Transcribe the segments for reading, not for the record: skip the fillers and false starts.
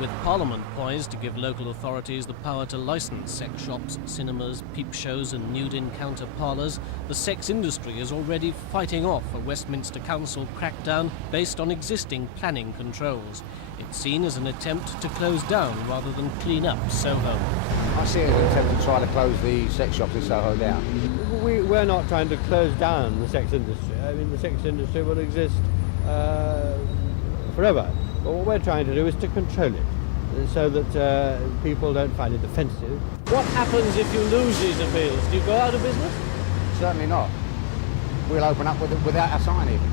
With Parliament poised to give local authorities the power to licence sex shops, cinemas, peep shows and nude encounter parlours, the sex industry is already fighting off a Westminster Council crackdown based on existing planning controls. It's seen as an attempt to close down rather than clean up Soho. I see it as an attempt to try to close the sex shops in Soho down. We're not trying to close down the sex industry. I mean, the sex industry will exist forever. But what we're trying to do is to control it, so that people don't find it offensive. What happens if you lose these appeals? Do you go out of business? Certainly not. We'll open up without a sign even.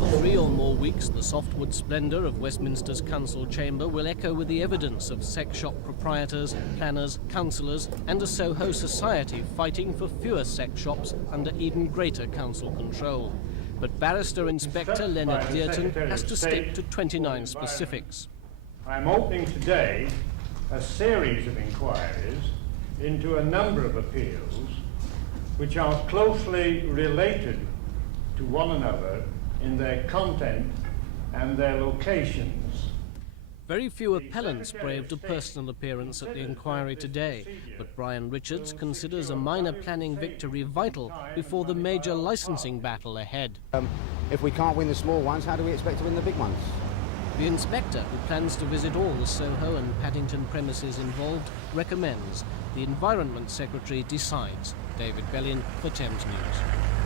For 3 or more weeks, the softwood splendour of Westminster's council chamber will echo with the evidence of sex shop proprietors, planners, councillors and a Soho society fighting for fewer sex shops under even greater council control. But Barrister Inspector LEONARD has to stick to 29 specifics. I'm opening today a series of inquiries into a number of appeals which are closely related to one another in their content and their locations. Very few appellants braved a personal appearance at the inquiry today, but Brian Richards considers a minor planning victory vital before the major licensing battle ahead. If we can't win the small ones, how do we expect to win the big ones? The inspector, who plans to visit all the Soho and Paddington premises involved, recommends. The Environment Secretary decides. David Bellin for Thames News.